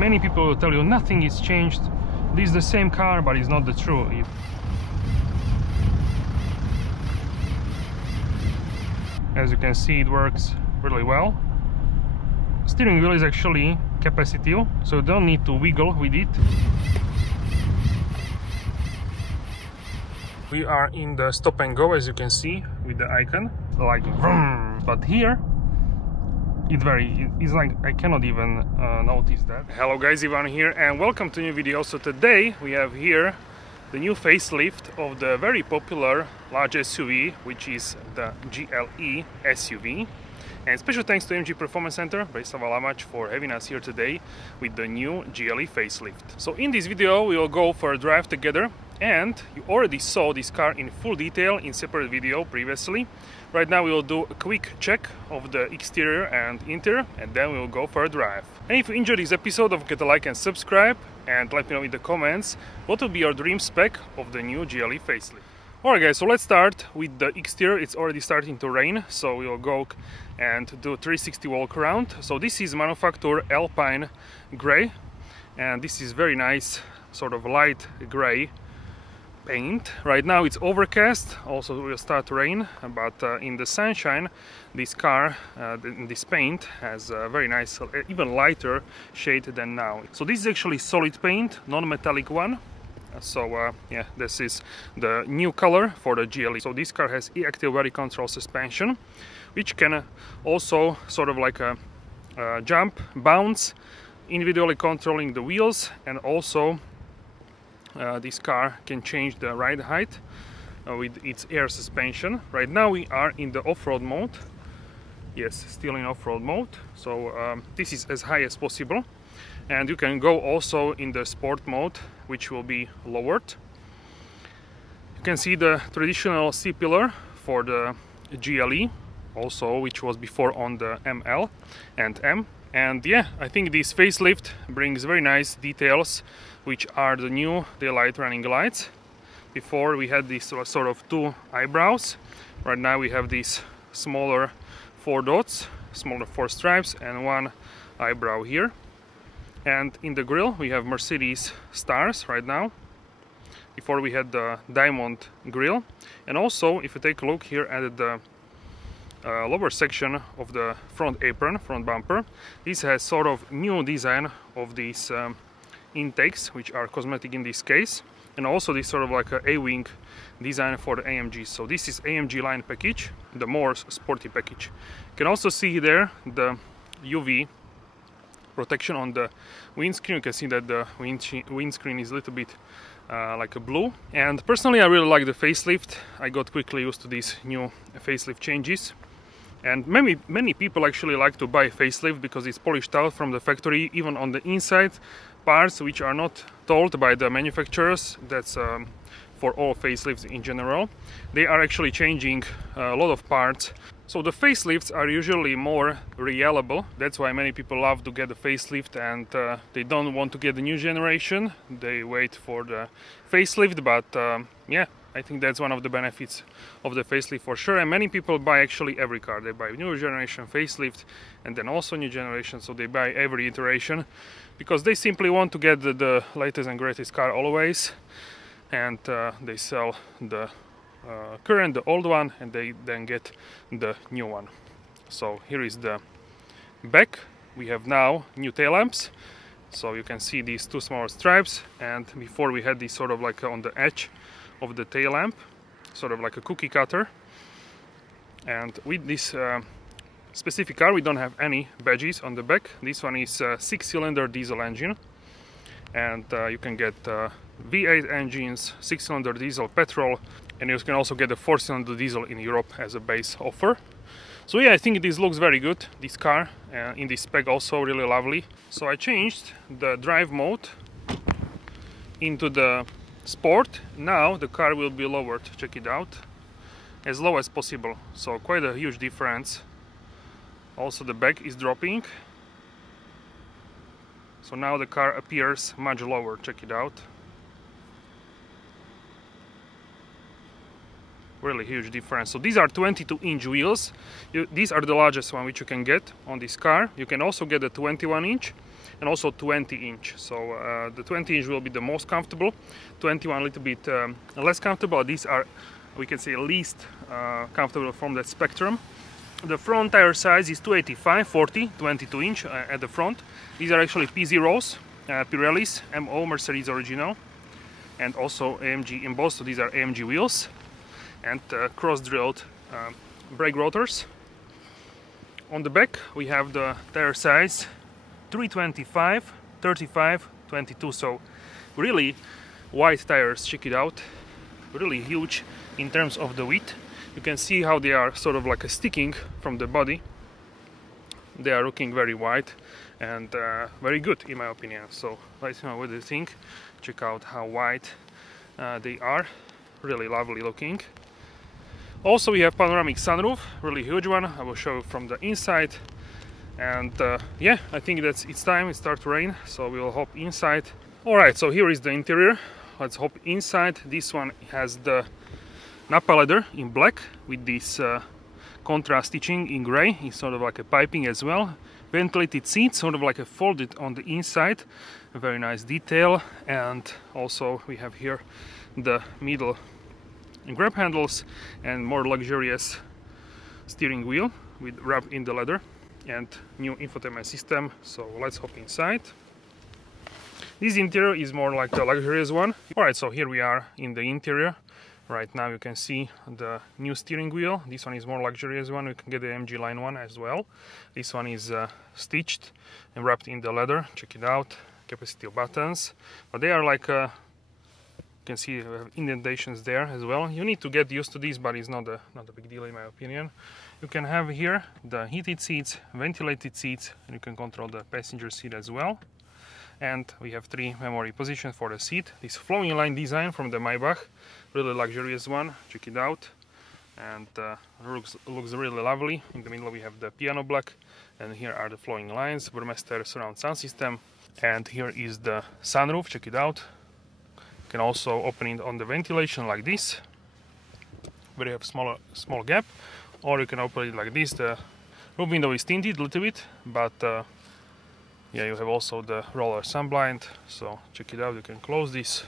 Many people will tell you nothing is changed, this is the same car, but it's not the truth. As you can see, it works really well. Steering wheel is actually capacitive, so you don't need to wiggle with it. We are in the stop and go, as you can see with the icon, like vroom. But here it's like I cannot even notice that. Hello guys, Ivan here and welcome to a new video. So today we have here the new facelift of the very popular large SUV, which is the GLE SUV. And special thanks to MG Performance Center, Bratislava-Lamač, for having us here today with the new GLE facelift. So in this video we will go for a drive together, and you already saw this car in full detail in separate video previously. Right now we will do a quick check of the exterior and interior, and then we will go for a drive. And if you enjoyed this episode, don't forget to like and subscribe, and let me know in the comments what will be your dream spec of the new GLE facelift. Alright guys, so let's start with the exterior. It's already starting to rain, so we will go and do a 360 walk around. So this is manufacturer Alpine Grey, and this is very nice sort of light grey paint. Right now it's overcast, also will start to rain, but in the sunshine this car, this paint has a very nice, even lighter shade than now. So this is actually solid paint, non-metallic one. So yeah, this is the new color for the GLE. So this car has e-active very control suspension, which can also sort of like a jump, bounce, individually controlling the wheels, and also this car can change the ride height with its air suspension. Right now we are in the off-road mode. Yes, still in off-road mode. So this is as high as possible. And you can go also in the sport mode, which will be lowered. You can see the traditional C-pillar for the GLE, also which was before on the ML and M. And yeah, I think this facelift brings very nice details, which are the new daylight running lights. Before we had these sort of two eyebrows. Right now we have these smaller 4 dots, smaller 4 stripes, and one eyebrow here. And in the grille we have Mercedes stars right now. Before we had the diamond grille. And also, if you take a look here at the lower section of the front apron, front bumper, this has sort of new design of these intakes, which are cosmetic in this case, and also this sort of like a A-wing design for the AMG. So this is AMG line package, the more sporty package. You can also see there the UV protection on the windscreen. You can see that the windscreen is a little bit like a blue. And personally I really like the facelift. I got quickly used to these new facelift changes. And many people actually like to buy facelift because it's polished out from the factory, even on the inside parts which are not told by the manufacturers. That's for all facelifts in general. They are actually changing a lot of parts. So the facelifts are usually more reliable. That's why many people love to get a facelift, and they don't want to get the new generation. They wait for the facelift, but yeah, I think that's one of the benefits of the facelift for sure. And many people buy actually every car. They buy new generation facelift and then also new generation, so they buy every iteration because they simply want to get the latest and greatest car always, and they sell the current, the old one, and they then get the new one. So here is the back. We have now new tail lamps, so you can see these two smaller stripes, and before we had this sort of like on the edge of the tail lamp, sort of like a cookie cutter. And with this specific car we don't have any badges on the back. This one is a 6-cylinder diesel engine, and you can get V8 engines, 6-cylinder diesel, petrol, and you can also get a 4-cylinder diesel in Europe as a base offer. So yeah, I think this looks very good, this car, in this spec also really lovely. So I changed the drive mode into the sport. Now the car will be lowered, check it out, as low as possible, so quite a huge difference. Also the back is dropping, so now the car appears much lower, check it out. really huge difference. So these are 22-inch wheels. These are the largest one which you can get on this car. You can also get a 21-inch and also 20-inch. So the 20-inch will be the most comfortable, 21 a little bit less comfortable. These are, we can say, least comfortable from that spectrum. The front tire size is 285, 40, 22-inch at the front. These are actually P0s, Pirellis, MO, Mercedes original, and also AMG embossed. So these are AMG wheels and cross-drilled brake rotors. On the back we have the tire size 325, 35, 22. So really wide tires. Check it out. Really huge in terms of the width. You can see how they are sort of like sticking from the body. They are looking very wide and very good in my opinion. So let me know what do you think. Check out how wide they are. Really lovely looking. Also we have panoramic sunroof, really huge one. I will show you from the inside. And yeah, I think it's time it starts to rain, so we will hop inside. Alright, so here is the interior. Let's hop inside. This one has the Nappa leather in black with this contrast stitching in gray. It's sort of like a piping as well. Ventilated seats, sort of like a folded on the inside. A very nice detail. And also we have here the middle grab handles and more luxurious steering wheel with wrap in the leather and new infotainment system. So let's hop inside. This interior is more like the luxurious one. Alright, so here we are in the interior. Right now you can see the new steering wheel. This one is more luxurious one. You can get the AMG line one as well. This one is stitched and wrapped in the leather. Check it out. Capacity of buttons. But they are like you can see indentations there as well. You need to get used to this, but it's not a big deal in my opinion. You can have here the heated seats, ventilated seats, and you can control the passenger seat as well. And we have 3 memory positions for the seat. This flowing line design from the Maybach, really luxurious one. Check it out, and looks really lovely. In the middle we have the piano black, and here are the flowing lines. Burmester surround sound system, and here is the sunroof. Check it out. You can also open it on the ventilation like this, where you have small gap, or you can open it like this. The roof window is tinted a little bit, but yeah, you have also the roller sunblind. So check it out. You can close this.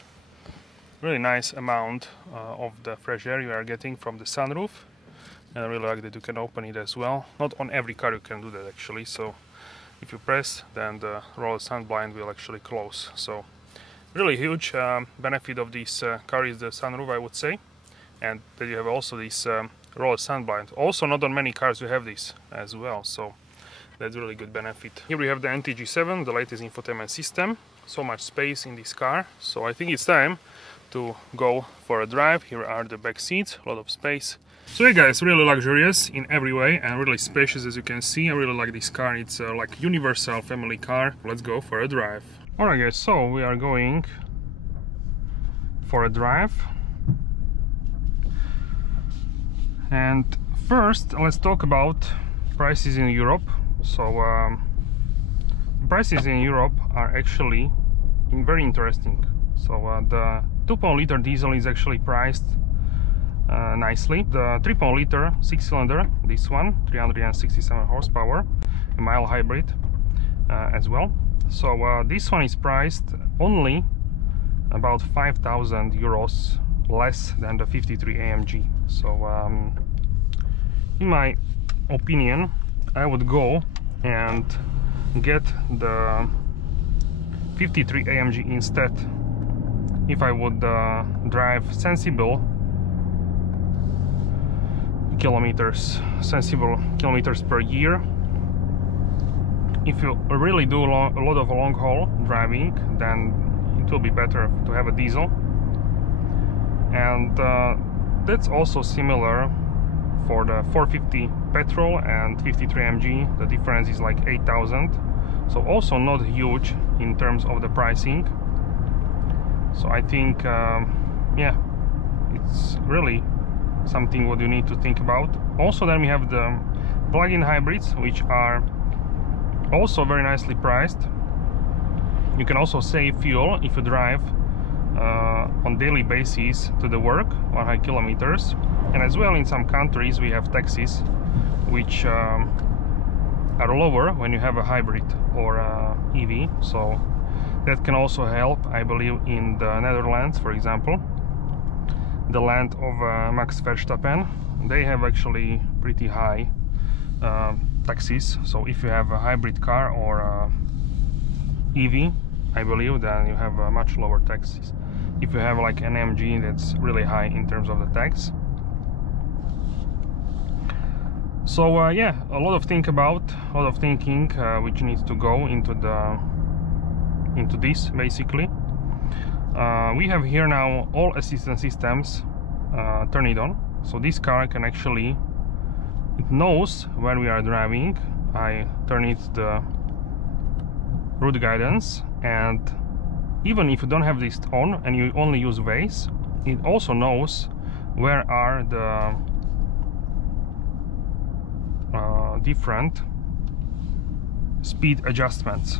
Really nice amount of the fresh air you are getting from the sunroof, and I really like that you can open it as well. Not on every car you can do that actually. So if you press, then the roller sunblind will actually close. So really huge benefit of this car is the sunroof, I would say, and that you have also this roller sunblind. Also, not on many cars you have this as well. So that's really good benefit. Here we have the NTG7, the latest infotainment system. So much space in this car. So I think it's time to go for a drive. Here are the back seats, a lot of space. So yeah guys, really luxurious in every way and really spacious as you can see. I really like this car. It's like universal family car. Let's go for a drive. Alright guys, so we are going for a drive. And first let's talk about prices in Europe. So prices in Europe are actually very interesting. So the 2.0-liter diesel is actually priced nicely. The 3.0-liter 6-cylinder, this one, 367 horsepower, a mild hybrid as well. So this one is priced only about 5,000 euros less than the 53 AMG. So in my opinion, I would go and get the 53 AMG instead if I would drive sensible kilometers per year. If you really do a lot of long haul driving, then it will be better to have a diesel. And that's also similar for the 450 petrol and 53 AMG. The difference is like 8,000, so also not huge in terms of the pricing. So I think yeah, it's really something what you need to think about. Also then we have the plug-in hybrids, which are also very nicely priced. You can also save fuel if you drive on daily basis to the work, 100 kilometers. And as well, in some countries we have taxes which are lower when you have a hybrid or EV, so that can also help, I believe, in the Netherlands, for example, the land of Max Verstappen. They have actually pretty high taxes, so if you have a hybrid car or EV, I believe, then you have much lower taxes. If you have like an MG, that's really high in terms of the tax. So yeah, a lot of thinking which needs to go into this basically. We have here now all assistance systems turned on, so this car can actually, it knows when we are driving. I turn it the route guidance, and even if you don't have this on and you only use Waze, it also knows where are the different speed adjustments.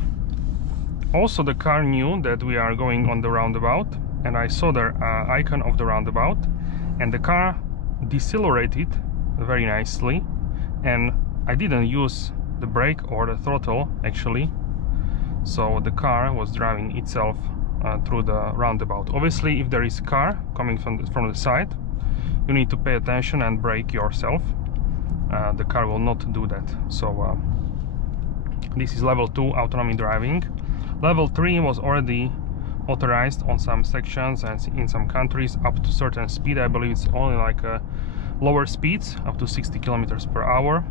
Also, the car knew that we are going on the roundabout, and I saw the icon of the roundabout, and the car decelerated very nicely, and I didn't use the brake or the throttle actually, so the car was driving itself through the roundabout. Obviously, if there is a car coming from the side, you need to pay attention and brake yourself. The car will not do that. So this is level 2 autonomy driving. Level 3 was already authorized on some sections and in some countries up to certain speed. I believe it's only like lower speeds up to 60 kilometers per hour,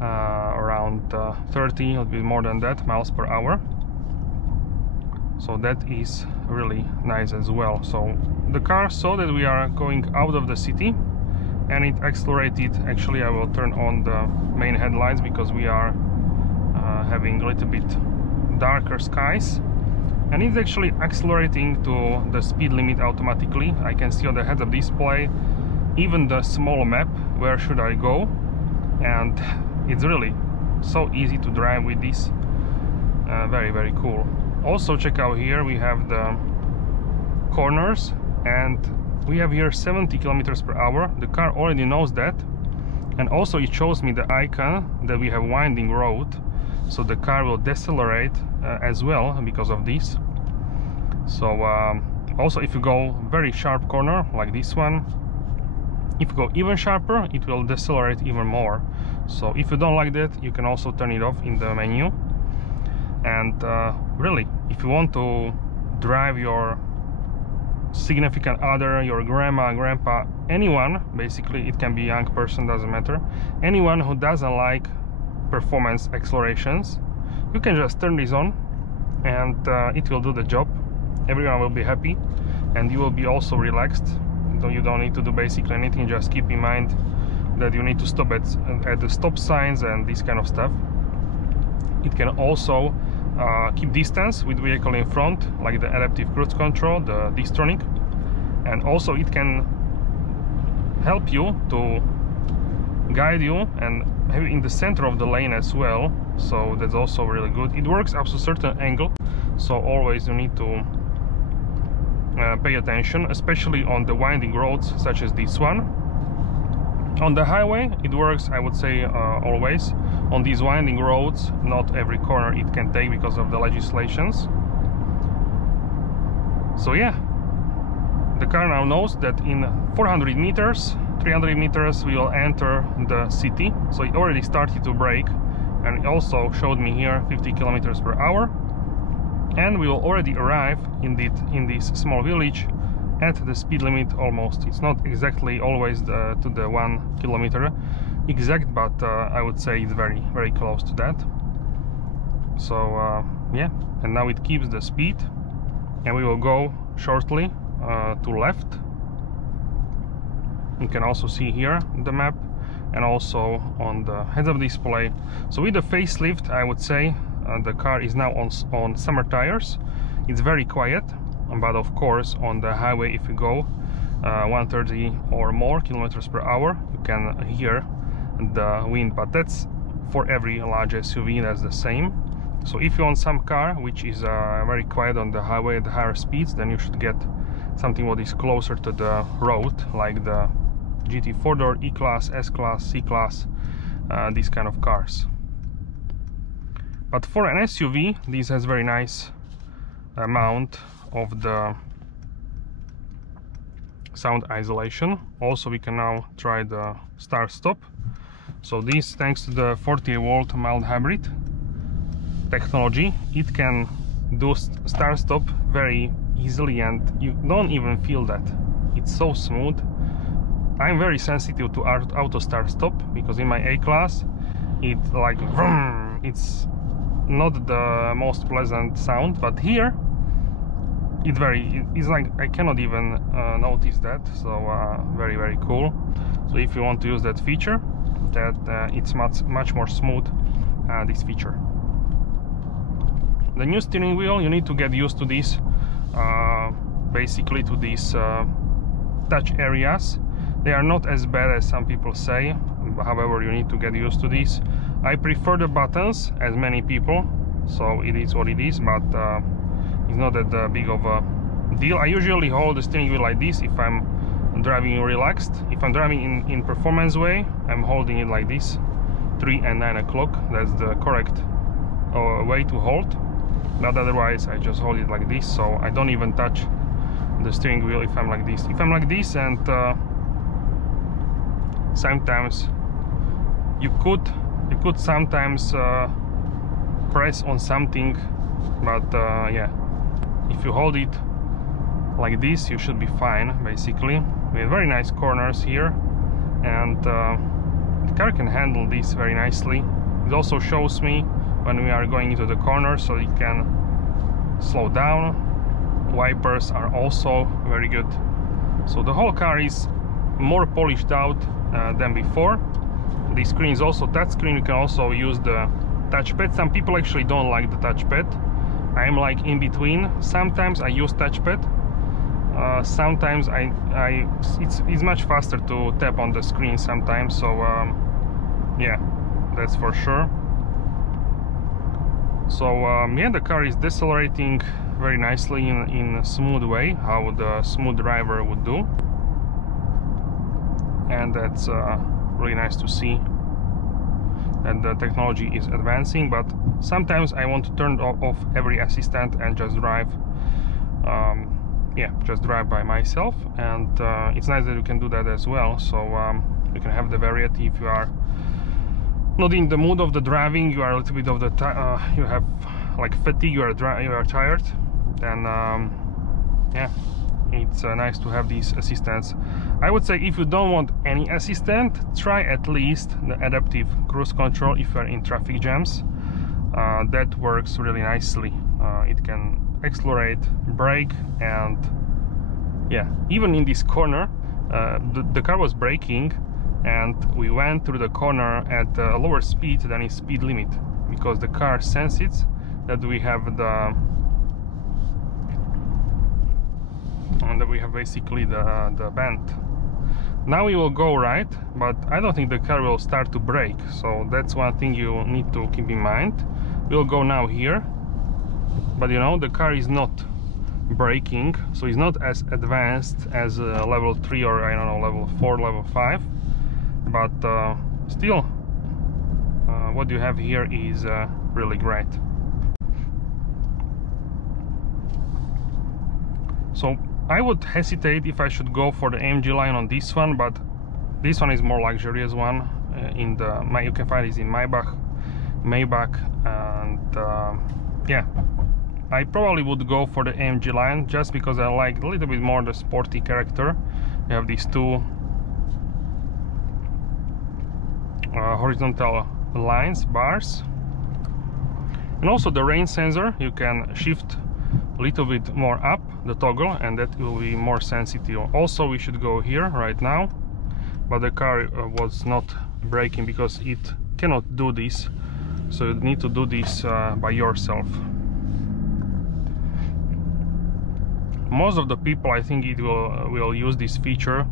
around 30, a little bit more than that, miles per hour. So that is really nice as well. So the car saw that we are going out of the city, and it accelerated. Actually, I will turn on the main headlights because we are having a little bit darker skies, and it's actually accelerating to the speed limit automatically. I can see on the heads-up display even the small map where should I go, and it's really so easy to drive with this. Very, very cool. Also, check out here, we have the corners, and we have here 70 kilometers per hour. The car already knows that, and also it shows me the icon that we have winding road, so the car will decelerate as well because of this. So also, if you go very sharp corner like this one, if you go even sharper, it will decelerate even more. So if you don't like that, you can also turn it off in the menu. And really, if you want to drive your significant other, your grandma, grandpa, anyone, basically, it can be a young person, doesn't matter, anyone who doesn't like performance accelerations, you can just turn this on and it will do the job. Everyone will be happy, and you will be also relaxed. You don't need to do basically anything. Just keep in mind that you need to stop at the stop signs and this kind of stuff. It can also keep distance with vehicle in front, like the adaptive cruise control, the Distronic, and also it can help you to guide you and have it in the center of the lane as well. So that's also really good. It works up to a certain angle, so always you need to pay attention, especially on the winding roads such as this one. On the highway it works, I would say, always. On these winding roads, not every corner it can take because of the legislations. So yeah, the car now knows that in 400 meters, 300 meters we will enter the city. So it already started to brake, and it also showed me here 50 kilometers per hour, and we will already arrive in this small village at the speed limit almost. It's not exactly always to the 1 kilometer exact, but I would say it's very, very close to that. So yeah, and now it keeps the speed, and we will go shortly to left. You can also see here the map, and also on the heads-up display. So with the facelift, I would say the car is now on summer tires. It's very quiet, but of course on the highway, if you go 130 or more kilometers per hour, you can hear the wind, but that's for every large SUV, that's the same. So if you want some car which is very quiet on the highway at higher speeds, then you should get something what is closer to the road, like the GT 4-door, E-Class, S-Class, C-Class, these kind of cars. But for an SUV, this has very nice amount of the sound isolation. Also, we can now try the start-stop. So this, thanks to the 48-volt mild hybrid technology, it can do start-stop very easily, and you don't even feel that. It's so smooth. I'm very sensitive to auto start-stop because in my A-Class, it's like vroom. It's not the most pleasant sound, but here it's like I cannot even notice that. So very cool. So if you want to use that feature, that it's much more smooth, this feature. The new steering wheel, you need to get used to this, basically to these touch areas. They are not as bad as some people say, however you need to get used to this. I prefer the buttons as many people, so it is what it is, but it's not that big of a deal. I usually hold the steering wheel like this if I'm driving relaxed. If I'm driving in performance way, I'm holding it like this, 3 and 9 o'clock. That's the correct way to hold. But otherwise I just hold it like this, so I don't even touch the steering wheel if I'm like this. If I'm like this, and sometimes you could sometimes press on something, but yeah, if you hold it like this, you should be fine. Basically, we have very nice corners here, and the car can handle this very nicely. It also shows me when we are going into the corner, so it can slow down. Wipers are also very good, so the whole car is more polished out than before. The screen is also touch screen. You can also use the touchpad. Some people actually don't like the touchpad. I'm like in between. Sometimes I use touchpad, sometimes it's much faster to tap on the screen sometimes, so yeah, that's for sure. So yeah, the car is decelerating very nicely in a smooth way, how the smooth driver would do, and that's really nice to see that the technology is advancing. But sometimes I want to turn off every assistant and just drive, yeah, just drive by myself, and it's nice that you can do that as well. So you can have the variety. If you are not in the mood of the driving, you are a little bit of the you have like fatigue, you are tired, then yeah, it's nice to have these assistants. I would say if you don't want any assistant, try at least the adaptive cruise control if you are in traffic jams. That works really nicely. It can accelerate, brake, and yeah, even in this corner, the car was braking, and we went through the corner at a lower speed than its speed limit, because the car senses that we have basically the bend. Now we will go right, but I don't think the car will start to brake, so that's one thing you need to keep in mind. We'll go now here, but you know, the car is not braking, so it's not as advanced as level 3 or I don't know, level 4, level 5, but still what you have here is really great. So I would hesitate if I should go for the AMG line on this one, but this one is more luxurious one. In the you can find this in Maybach, and yeah, I probably would go for the AMG line just because I like a little bit more the sporty character. You have these two horizontal lines, bars, and also the rain sensor. You can shift a little bit more up the toggle, and that will be more sensitive. Also, we should go here right now, but the car was not braking because it cannot do this, so you need to do this by yourself. Most of the people, I think, it will use this feature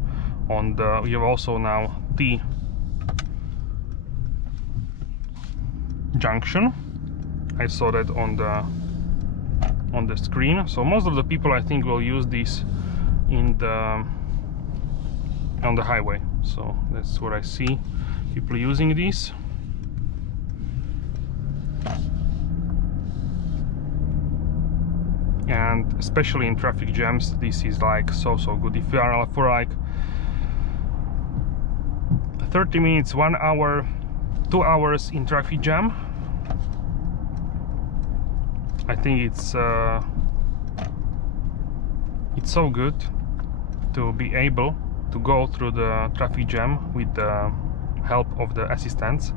on the. We have also now T junction. I saw that on the screen. So most of the people, I think, will use this in on the highway. so that's what I see people using these. And especially in traffic jams, this is like so good. If you are for like 30 minutes, 1 hour, 2 hours in traffic jam, I think it's so good to be able to go through the traffic jam with the help of the assistants,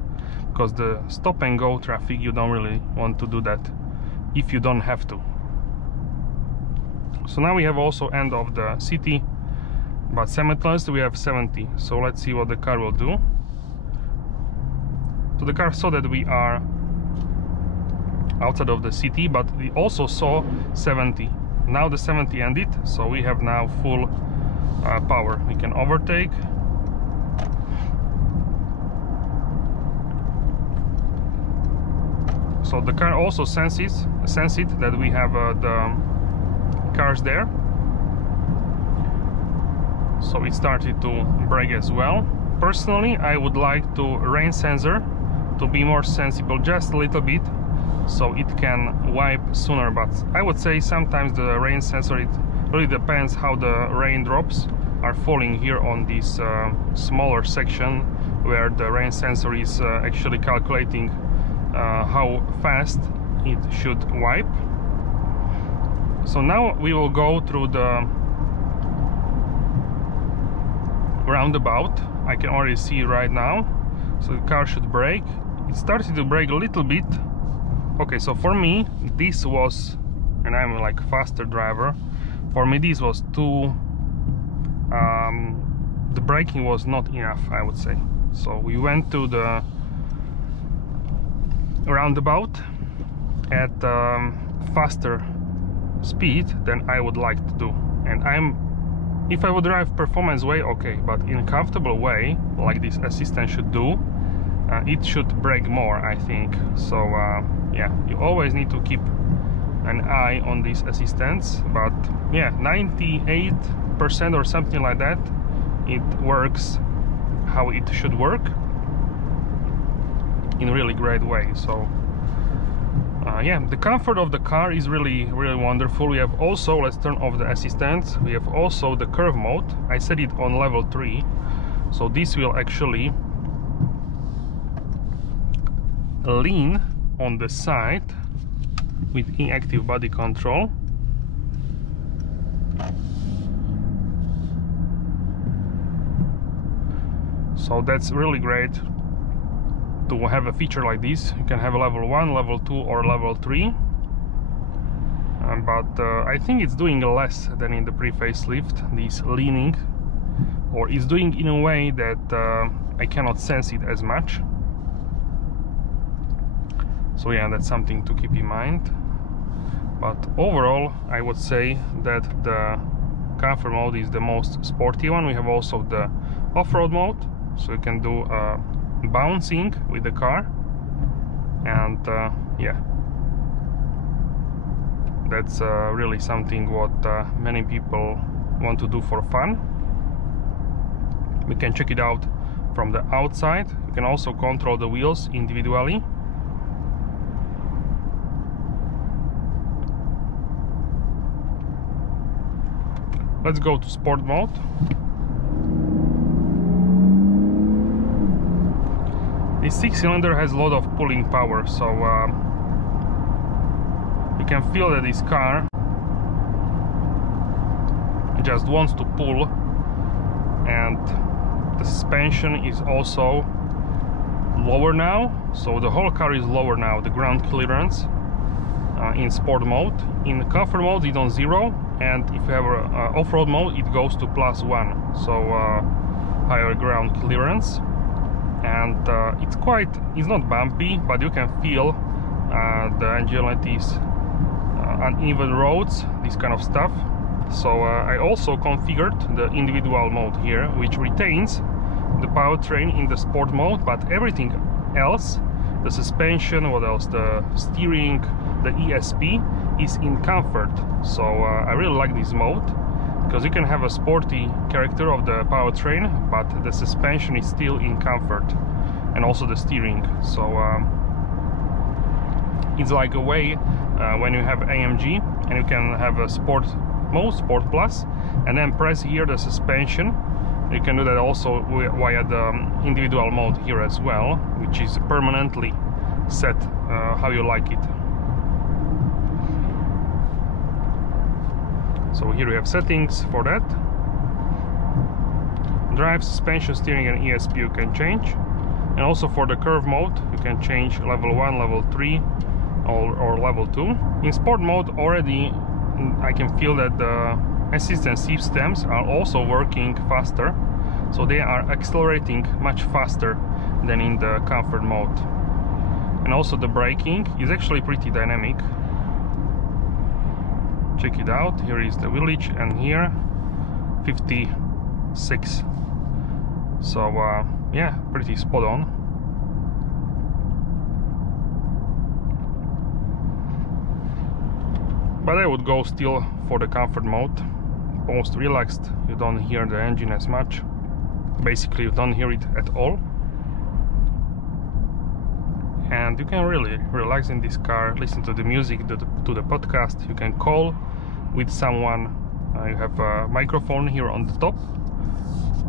because the stop and go traffic, you don't really want to do that if you don't have to. So now we have also end of the city, but simultaneously we have 70. So let's see what the car will do. So the car saw that we are outside of the city, but we also saw 70. Now the 70 ended, so we have now full power. We can overtake. So the car also senses that we have the cars there, so it started to brake as well. Personally, I would like to rain sensor to be more sensible, just a little bit, so it can wipe sooner. But I would say sometimes the rain sensor, it really depends how the raindrops are falling here on this smaller section where the rain sensor is actually calculating how fast it should wipe. So now we will go through the roundabout. I can already see right now. So the car should brake. It started to brake a little bit. Okay, so for me this was, and I'm like a faster driver, for me this was too, the braking was not enough, I would say. So we went to the roundabout at faster speed than I would like to do. And if I would drive performance way, okay, but in a comfortable way, like this assistant should do, it should brake more, I think. So yeah, you always need to keep an eye on these assistants, but yeah, 98% or something like that, it works how it should work in a really great way. So yeah, the comfort of the car is really wonderful. We have also, let's turn off the assistants, we have also the curve mode. I set it on level 3, so this will actually lean on the side with inactive body control. So that's really great to have a feature like this. You can have a level 1, level 2 or level 3, but I think it's doing less than in the pre-facelift, this leaning, or it's doing in a way that I cannot sense it as much. So yeah, that's something to keep in mind. But overall, I would say that the comfort mode is the most sporty one. We have also the off-road mode, so you can do bouncing with the car, and yeah, that's really something what many people want to do for fun. We can check it out from the outside. You can also control the wheels individually. Let's go to sport mode. This 6-cylinder has a lot of pulling power, so you can feel that this car just wants to pull, and the suspension is also lower now, so the whole car is lower now, the ground clearance in sport mode. In comfort mode it's on 0, and if you have off-road mode it goes to +1, so higher ground clearance. And it's not bumpy, but you can feel the angularities, uneven roads, this kind of stuff. So I also configured the individual mode here, which retains the powertrain in the sport mode, but everything else, the suspension, what else, the steering, the ESP, is in comfort. So I really like this mode. because you can have a sporty character of the powertrain, but the suspension is still in comfort, and also the steering. So it's like a way when you have AMG and you can have a sport mode, sport plus, and then press here the suspension. You can do that also via the individual mode here as well, which is permanently set how you like it. So here we have settings for that. Drive, suspension, steering and ESP you can change. And also for the curve mode you can change level 1, level 3 or level 2. In sport mode already I can feel that the assistance systems are also working faster. So they are accelerating much faster than in the comfort mode. And also the braking is actually pretty dynamic. Check it out. Here is the village and here 56. So yeah, pretty spot on. But I would go still for the comfort mode. Most relaxed, you don't hear the engine as much. Basically you don't hear it at all. And you can really relax in this car, listen to the music, to the podcast. You can call with someone. You have a microphone here on the top.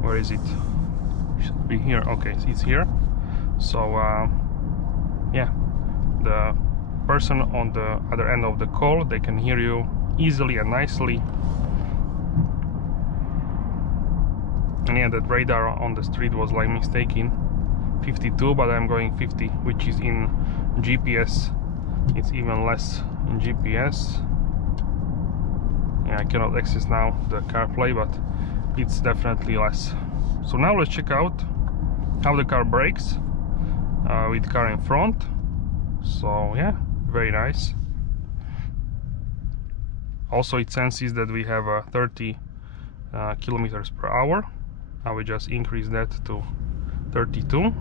Where is it? Should be here. Okay, it's here. So yeah, the person on the other end of the call, they can hear you easily and nicely. And yeah, that radar on the street was like mistaken 52, but I'm going 50, which is in GPS. It's even less in GPS. Yeah, I cannot access now the CarPlay, but it's definitely less. So now let's check out how the car brakes with car in front. So yeah, very nice. Also it senses that we have 30 kilometers per hour. I will just increase that to 32.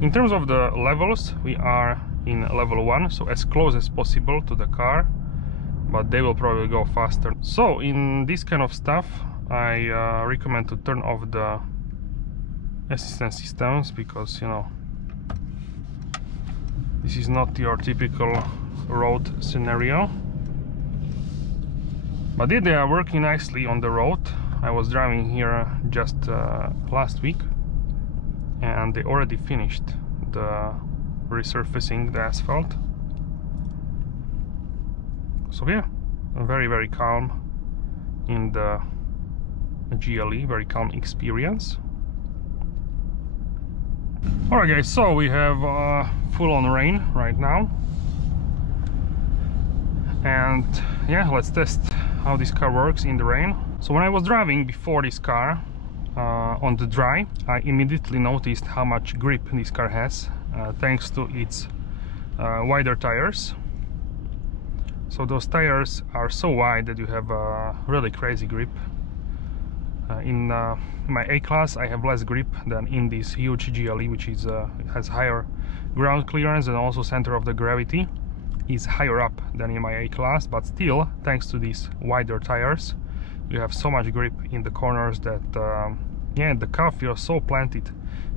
In terms of the levels, we are in level 1, so as close as possible to the car, but they will probably go faster. So in this kind of stuff I recommend to turn off the assistance systems, because you know this is not your typical road scenario. But they are working nicely on the road. I was driving here just last week and they already finished the resurfacing the asphalt. So yeah, very calm in the GLE, very calm experience. Alright guys, so we have full-on rain right now, and yeah, let's test how this car works in the rain. So when I was driving before this car on the dry, I immediately noticed how much grip this car has thanks to its wider tires. So those tires are so wide that you have a really crazy grip. In my A-Class I have less grip than in this huge GLE, which is has higher ground clearance, and also center of the gravity is higher up than in my A-Class, but still, thanks to these wider tires, you have so much grip in the corners that yeah, the car feels so planted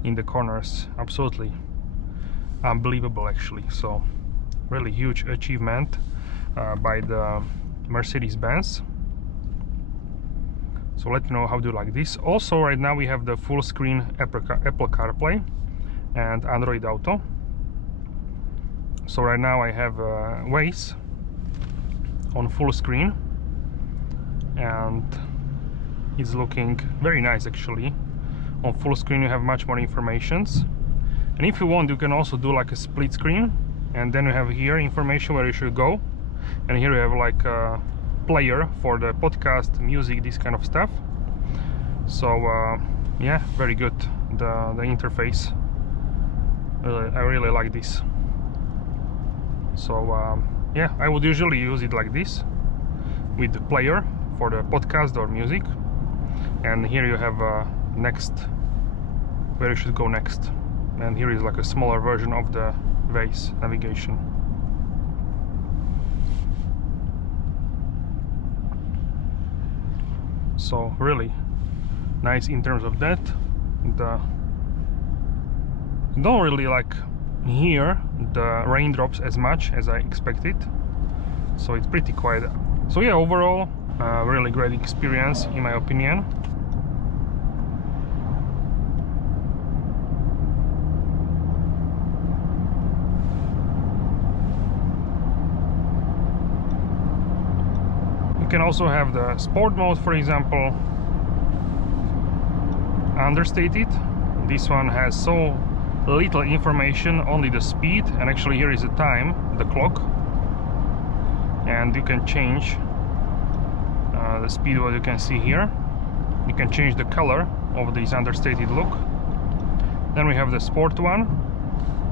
in the corners. Absolutely unbelievable actually. So really huge achievement by the Mercedes-Benz. So let me know how do you like this. Also right now we have the full screen Apple CarPlay and Android Auto. So right now I have Waze on full screen and it's looking very nice actually. On full screen you have much more informations, and if you want you can also do like a split screen, and then you have here information where you should go, and here you have like a player for the podcast, music, this kind of stuff. So yeah, very good, the interface. I really like this. So yeah, I would usually use it like this with the player for the podcast or music, and here you have next, where you should go next, and here is like a smaller version of the Waze navigation. so really nice in terms of that. Don't really like hear the raindrops as much as I expected, so it's pretty quiet. So yeah, overall really great experience in my opinion. You can also have the sport mode, for example, understated. This one has so little information, only the speed, and actually here is the time, the clock, and you can change the speed, what you can see here. You can change the color of this understated look. Then we have the sport one,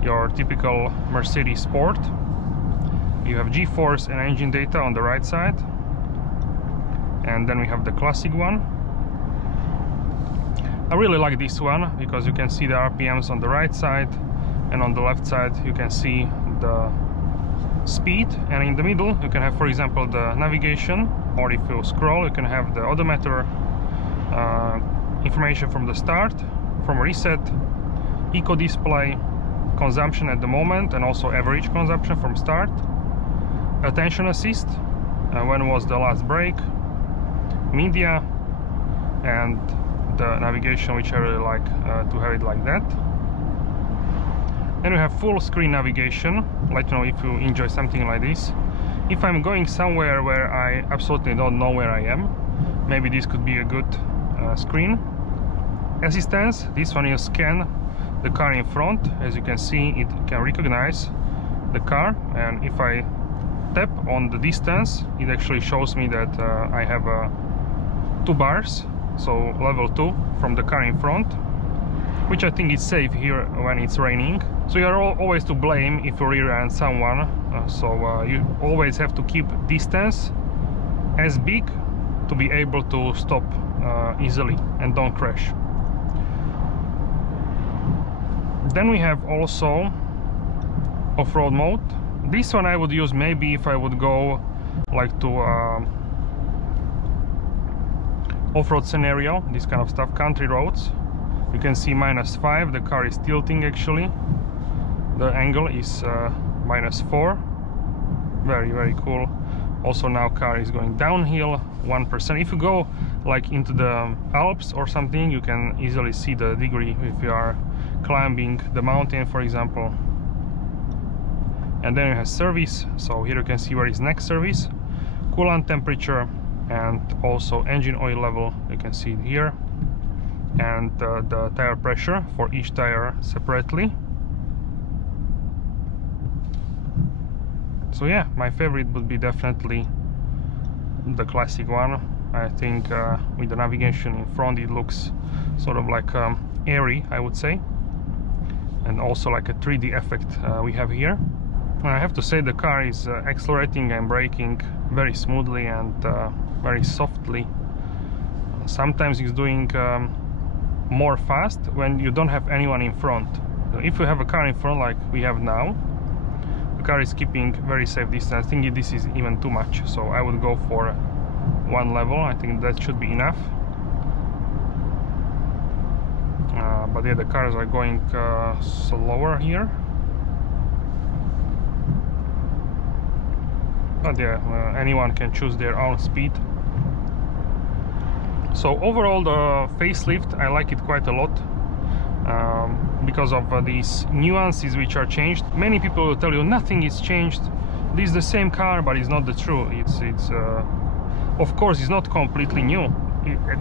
your typical Mercedes Sport. You have G-force and engine data on the right side, and then we have the classic one. I really like this one because you can see the RPMs on the right side, and on the left side you can see the speed, and in the middle you can have, for example, the navigation, or if you scroll you can have the odometer information from the start, from reset, eco display, consumption at the moment, and also average consumption from start, attention assist, when was the last break, media, and the navigation, which I really like to have it like that. Then we have full screen navigation. Let me know if you enjoy something like this. If I'm going somewhere where I absolutely don't know where I am, maybe this could be a good screen. Assistance, this one you scan the car in front. As you can see, it can recognize the car, and if I tap on the distance, it actually shows me that I have 2 bars, so level 2 from the car in front, which I think is safe here when it's raining. So you are always to blame if you rear-end someone, so you always have to keep distance as big to be able to stop easily and don't crash. Then we have also off-road mode. This one I would use maybe if I would go like to off-road scenario, this kind of stuff, country roads. You can see -5, the car is tilting actually, the angle is -4, very cool. Also now car is going downhill 1%. If you go like into the Alps or something, you can easily see the degree if you are climbing the mountain, for example. And then you have service, so here you can see where is next service, coolant temperature, and also engine oil level, you can see it here, and the tire pressure for each tire separately. So yeah, my favorite would be definitely the classic one. I think with the navigation in front it looks sort of like airy, I would say, and also like a 3D effect we have here. And I have to say the car is accelerating and braking very smoothly and very softly. Sometimes it's doing more fast when you don't have anyone in front. So if you have a car in front like we have now, the car is keeping very safe distance. I think this is even too much, so I would go for 1 level. I think that should be enough. But yeah, the cars are going slower here. But yeah, anyone can choose their own speed. So overall the facelift, I like it quite a lot because of these nuances which are changed. Many people will tell you nothing is changed, this is the same car, but it's not the truth. It's of course it's not completely new.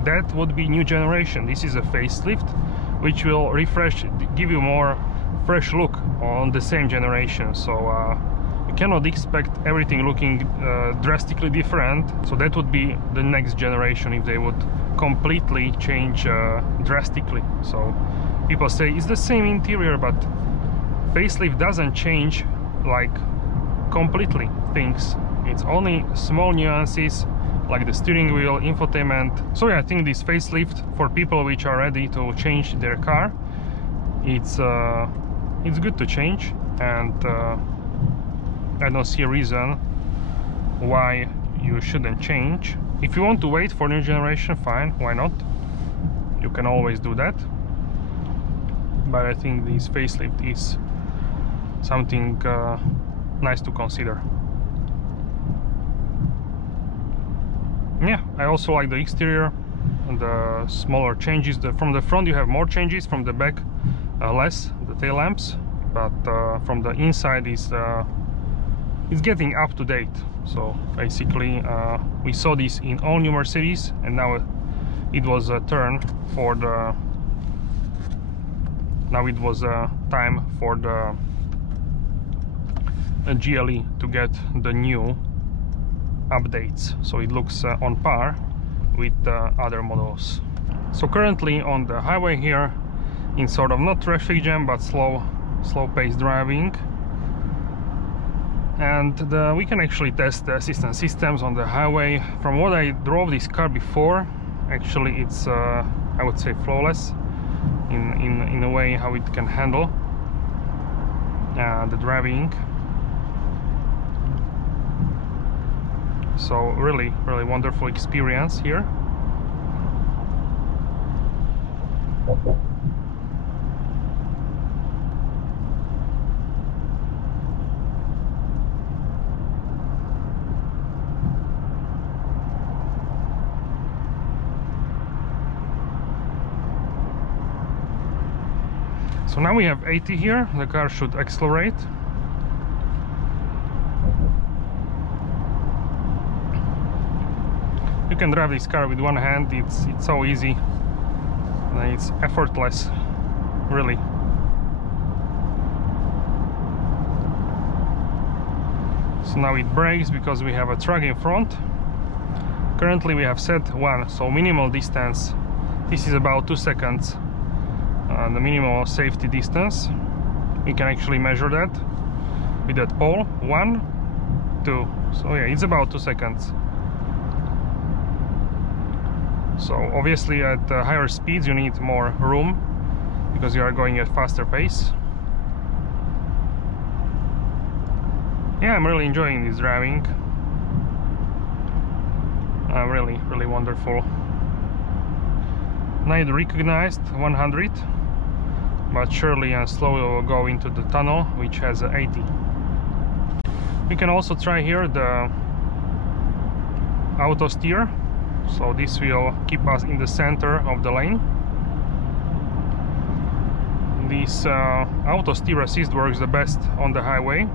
That would be new generation. This is a facelift which will refresh, give you more fresh look on the same generation. So you cannot expect everything looking drastically different. So that would be the next generation if they would completely change drastically. So people say it's the same interior, but facelift doesn't change like completely things. It's only small nuances like the steering wheel, infotainment. So yeah, I think this facelift for people which are ready to change their car, it's good to change, and I don't see a reason why you shouldn't change. If you want to wait for new generation, fine, why not? You can always do that. But I think this facelift is something nice to consider. Yeah, I also like the exterior and the smaller changes. From the front you have more changes, from the back less, the tail lamps, but from the inside is it's getting up to date. So basically we saw this in all new Mercedes, and now it was a turn for the time for the GLE to get the new updates, so it looks on par with other models. So currently on the highway here, in sort of not traffic jam but slow pace driving, and we can actually test the assistance systems on the highway. From what I drove this car before, actually it's I would say flawless in a way how it can handle the driving. So really wonderful experience here. So now we have 80 here, the car should accelerate. You can drive this car with one hand, it's so easy, and it's effortless, really. So now it brakes because we have a truck in front. Currently we have set 1, so minimal distance. This is about 2 seconds, the minimal safety distance. We can actually measure that with that pole. 1, 2. So yeah, it's about 2 seconds. So obviously at higher speeds you need more room because you are going at faster pace. Yeah, I'm really enjoying this driving. Really wonderful. Now it recognized 100, but surely and slowly will go into the tunnel, which has 80. We can also try here the auto steer. So this will keep us in the center of the lane. This auto steer assist works the best on the highway.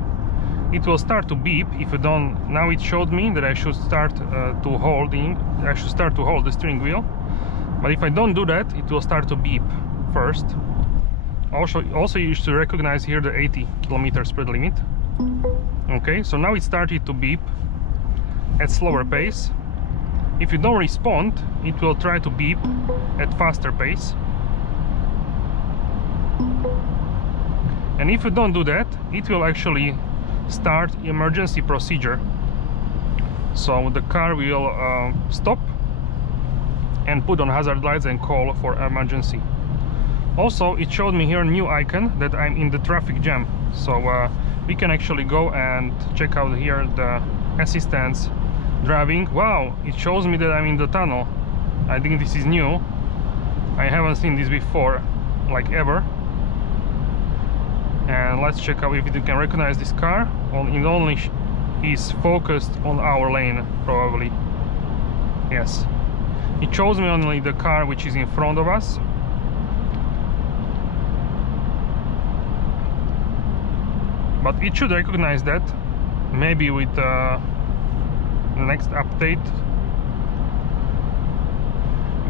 It will start to beep if you don't. Now it showed me that I should start to hold the steering wheel, but if I don't do that, it will start to beep first. Also you should recognize here the 80 km speed limit. Okay, so now it started to beep at slower pace. If you don't respond, it will try to beep at faster pace. And if you don't do that, it will actually start emergency procedure. So the car will stop and put on hazard lights and call for emergency. Also, it showed me here a new icon that I'm in the traffic jam. So we can actually go and check out here the assistance driving. Wow, it shows me that I'm in the tunnel. I think this is new. I haven't seen this before, like ever. And let's check out if it can recognize this car. It only is focused on our lane, probably. Yes, it shows me only the car which is in front of us. But it should recognize that, maybe with the next update.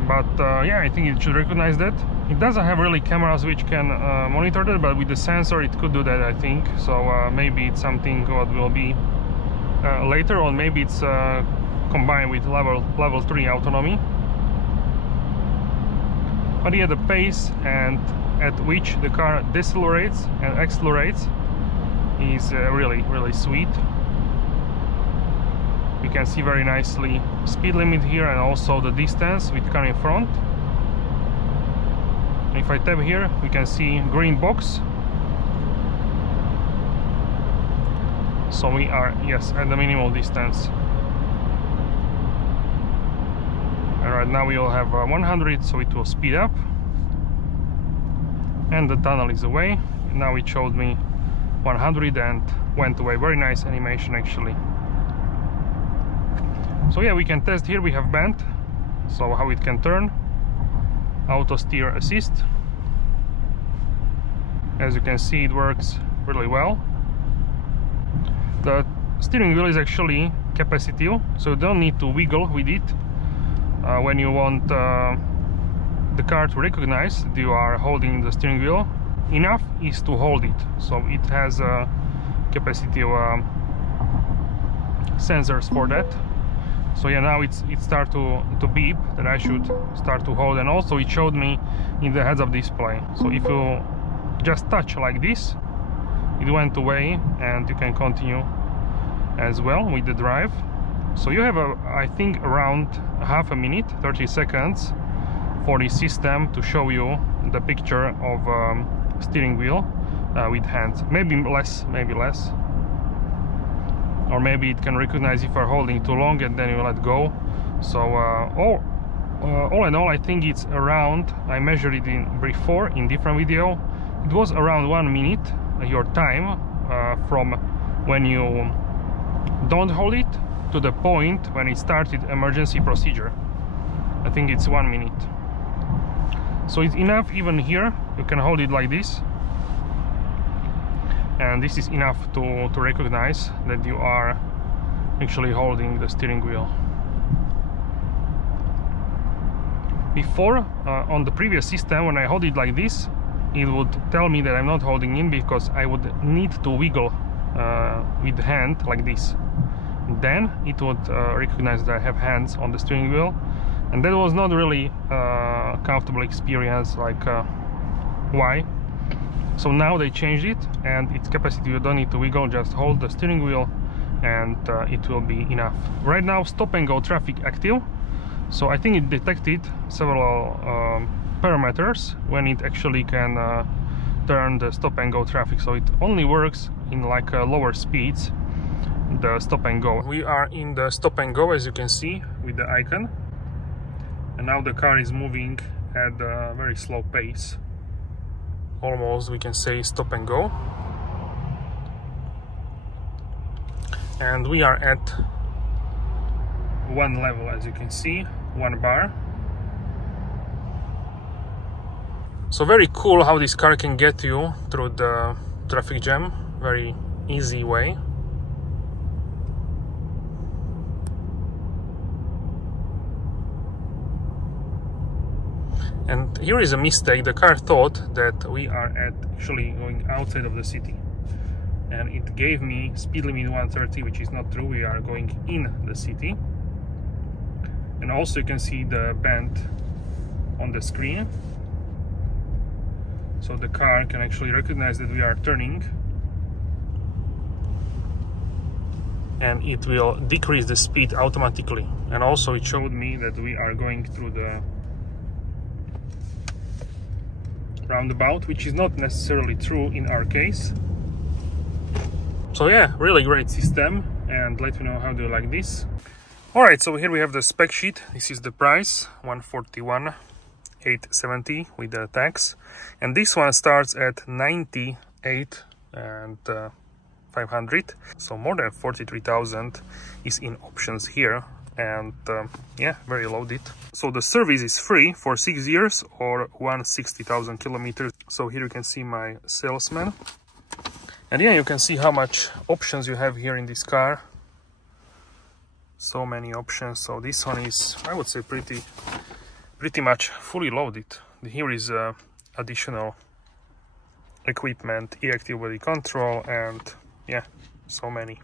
But yeah, I think it should recognize that. It doesn't have really cameras which can monitor that, but with the sensor it could do that, I think. So maybe it's something what will be later, or maybe it's combined with level 3 autonomy. But yeah, the pace and at which the car decelerates and accelerates is really sweet. You can see very nicely speed limit here and also the distance with car in front. If I tap here, we can see green box. So we are, yes, at the minimal distance. Alright, now we will have 100, so it will speed up. And the tunnel is away. Now it showed me 100 and went away. Very nice animation actually. So yeah, we can test here. We have band, so how it can turn. Auto steer assist. As you can see, it works really well. The steering wheel is actually capacitive, so you don't need to wiggle with it when you want the car to recognize that you are holding the steering wheel. Enough is to hold it, so it has capacitive sensors for that. So yeah, now it starts to beep that I should start to hold, and also it showed me in the heads-up display. So if you just touch like this, it went away, and you can continue as well with the drive. So you have I think around half a minute, 30 seconds for the system to show you the picture of steering wheel with hands. Maybe less, or maybe it can recognize if you're holding too long and then you let go. So all in all, I think it's around, I measured it before in different video, it was around 1 minute your time from when you don't hold it to the point when it started emergency procedure. I think it's 1 minute. So it's enough. Even here you can hold it like this, and this is enough to recognize that you are actually holding the steering wheel. Before, on the previous system, when I hold it like this, it would tell me that I'm not holding in because I would need to wiggle with the hand like this. Then it would recognize that I have hands on the steering wheel, and that was not really a comfortable experience. Like why? So now they changed it, and its capacity, you don't need to wiggle, just hold the steering wheel and it will be enough. Right now stop and go traffic active, so I think it detected several parameters when it actually can turn the stop and go traffic. So it only works in like lower speeds, the stop and go. We are in the stop and go, as you can see with the icon, and now the car is moving at a very slow pace. Almost, we can say, stop and go. And we are at 1 level, as you can see, 1 bar. So very cool how this car can get you through the traffic jam, very easy way. And here is a mistake. The car thought that we are actually going outside of the city, and it gave me speed limit 130, which is not true. We are going in the city. And also you can see the bend on the screen, so the car can actually recognize that we are turning, and it will decrease the speed automatically. And also it showed me that we are going through the roundabout, which is not necessarily true in our case. So yeah, really great system, and let me know how do you like this. Alright, so here we have the spec sheet. This is the price, 141,870 with the tax, and this one starts at 98,500, so more than 43,000 is in options here. And yeah, very loaded. So the service is free for 6 years or 160,000 kilometers. So here you can see my salesman, and yeah, you can see how much options you have here in this car. So many options. So this one is, I would say, pretty much fully loaded. Here is additional equipment, e-active body control, and yeah, so many.